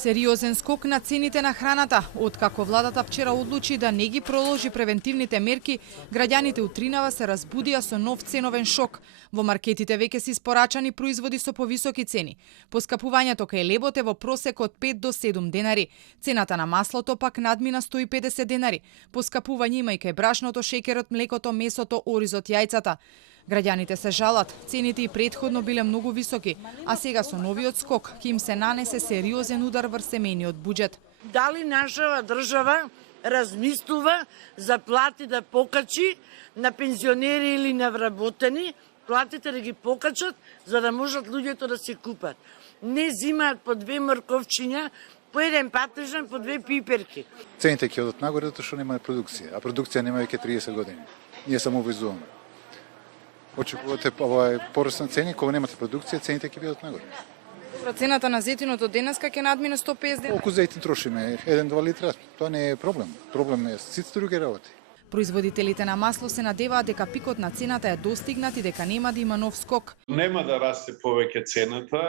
Сериозен скок на цените на храната. Откако владата вчера одлучи да не ги проложи превентивните мерки, граѓаните утринава се разбудија со нов ценовен шок. Во маркетите веќе се испорачани производи со повисоки цени. Поскапувањето кај лебот е во просек од 5 до 7 денари. Цената на маслото пак надмина 150 денари. Поскапување има и кај брашното, шеќерот, млекото, месото, оризот, јајцата. Граѓаните се жалат, цените и претходно биле многу високи, а сега со новиот скок ќе им се нанесе сериозен удар врз семејниот буџет. Дали нашава држава размислува за плати да покачи на пензионери или на вработени, платите да ги покачат за да можат луѓето да се купат. Не зимаат по 2 морковчиња, по 1 патежан, по 2 пиперки. Цените ќе одат нагоре затоа што нема продукција, а продукција нема веќе 30 години. Ние само увезуваме. Очекувате пораст на цени, кога немате продукција, цените ќе бидат нагоре. Цената на зетинот од денеска ќе надмине 150 денари. Колку зетин трошиме? 1-2 литра, тоа не е проблем. Проблем е сите други работи. Производителите на масло се надеваат дека пикот на цената е достигнат и дека нема да има нов скок. Нема да расте повеќе цената,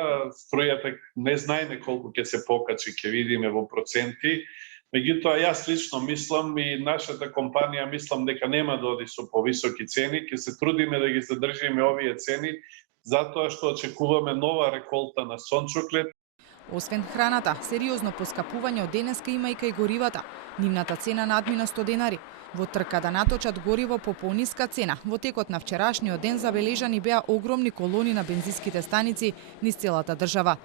струјата не знаеме колку ќе се покачи, ќе видиме во проценти. Меѓутоа, јас лично мислам и нашата компанија мислам дека нема да оди со повисоки цени, ќе се трудиме да ги задржиме овие цени, затоа што очекуваме нова реколта на сончоклет. Освен храната, сериозно поскапување од денеска има и кај горивата. Нивната цена надмина 100 денари. Во трка да наточат гориво по пониска цена, во текот на вчерашниот ден забележани беа огромни колони на бензинските станици низ целата држава.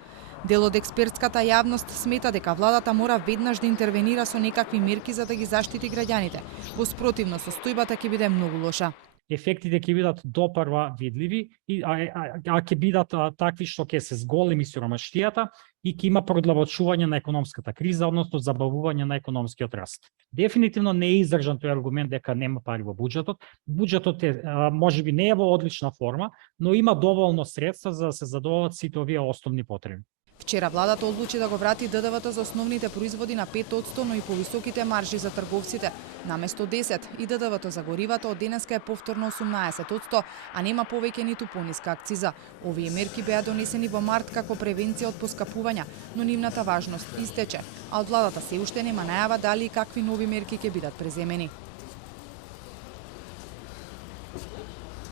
Дел од експертската јавност смета дека владата мора веднаш да интервенира со некакви мерки за да ги заштити граѓаните. Во спротивно, состојбата ќе биде многу лоша. Ефектите ќе бидат допрва видливи, а ќе бидат такви што ќе се зголеми сиромаштијата и ќе има продлабочување на економската криза, односно забавување на економскиот раст. Дефинитивно не е издржан тој аргумент дека нема пари во буџетот. Буџетот можеби не е во одлична форма, но има доволно средства за да се задоволат сите овие основни потреби. Вчера владата одлучи да го врати ДДВ-то за основните производи на 5%, но и повисоките маржи за трговците наместо 10%, и ДДВ-то за горивата од денеска е повторно 18%, а нема повеќе ниту пониска акциза. Овие мерки беа донесени во март како превенција од поскапувања, но нивната важност истече, а од владата се уште нема најава дали и какви нови мерки ќе бидат преземени.